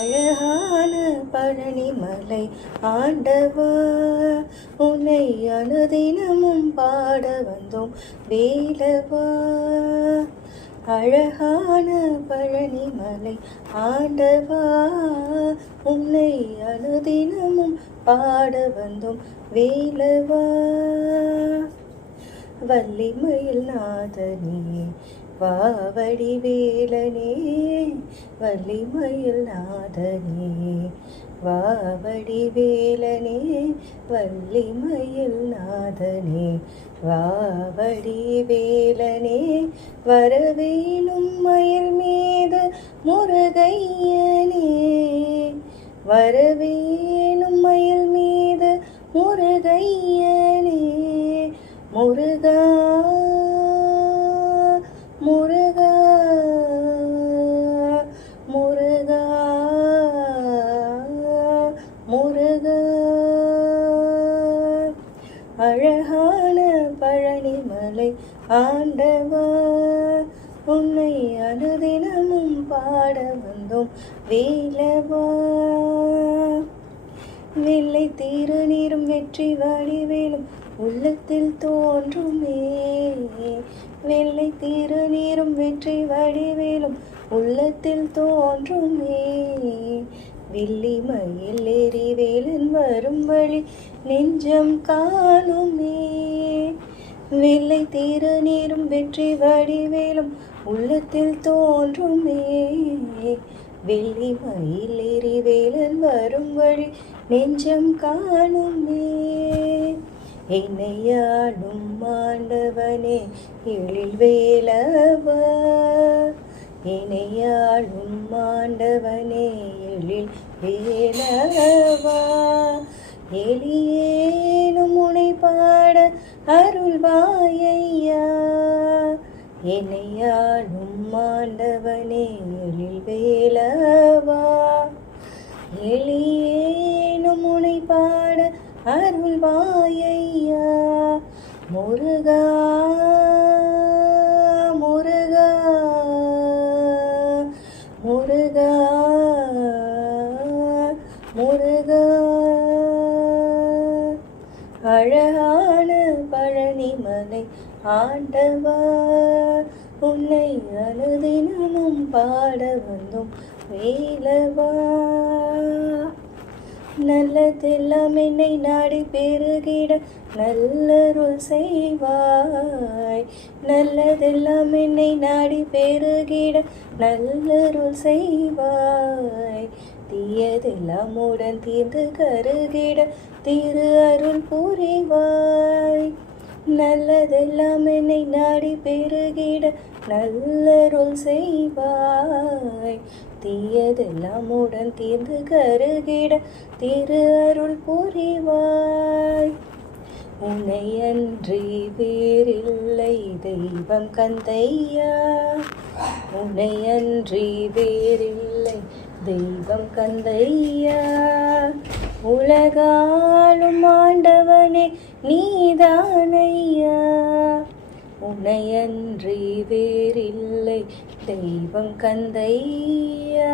அழகான பழனிமலை ஆண்டவா, உன்னை அனுதினமும் பாட வந்தோம் வேலவா. அழகான பழனிமலை ஆண்டவா, உன்னை அனுதினமும் பாட வந்தோம் வேலவா. வள்ளிமயில் நாதனே வாவடி வேலனே, வள்ளிமயில் நாதனே வாவடி வேலனே, வள்ளிமயில் நாதனே வாவடி வேலனே. வரவேணும் மயில் மீது முருகையனே, வரவேணும் மயில் மீது முருகையனே. முருகா முருகா முருகா முருகா. அழகான பழனிமலை ஆண்டவா, உன்னை அனுதினமும் பாட வந்தோம் வேலவா. வெள்ளை திருநீரும் வெற்றி வடிவேலும் உள்ளத்தில் தோன்றுமே, வெள்ளை திருநீரும் வெற்றி வடிவேலும் உள்ளத்தில் தோன்றுமே. வெள்ளி மயில் ஏறி வேலன் வரும் வழி நெஞ்சம் காணுமே, வெள்ளை திருநீரும் வெற்றி வடிவேலும் உள்ளத்தில் தோன்றுமே. வெள்ளி மயில் ஏறி வேலன் வரும் வழி நெஞ்சம் காணுமே. என்னையாடும் ஆண்டவனே எழில் வேலவா, என்னையாடும் ஆண்டவனே எழில் வேலவா. எளியேனும் உனை பாட அருள்வாயையா, என்னையாடும் ஆண்டவனே எழில் வேலவா. எளியேனும் உனை பாட அருள்வாயையா. முருகா முருகா முருகா முருகா. அழகான பழனிமலை ஆண்டவா, உன்னை அனுதினமும் பாட வந்தோம் வேலவா. நல்லதெல்லாம் என்னை நாடி பெருகிட நல்லருள் செய்வாய், நல்லதெல்லாம் என்னை நாடி பெருகிட நல்லருள் செய்வாய். தீயதெல்லாம் உடன் தீர்ந்து கருகிட திரு அருள் புரிவாய். நல்லதெல்லாம் என்னை நாடி பெருகிட நல்லருள் செய்வாய். தீயதெல்லாம் உடன் தீர்ந்து கருகிட திரு அருள் புரிவாய். உன்னை அன்றி வேறில்லை தெய்வம் கந்தையா, உன்னை அன்றி வேறில்லை தெய்வம் கந்தையா. உலகாலும் ஆண்டவனே நீதானையா, உன்னை அன்றி வேறில்லை தெய்வம் கந்தையா.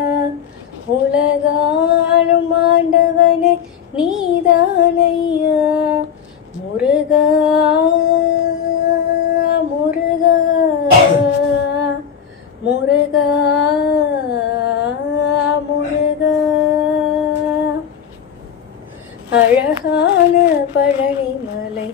உலகாலும் ஆண்டவனே நீதானையா. முருகா முருகா முருகா முருகா. அழகான பழனிமலை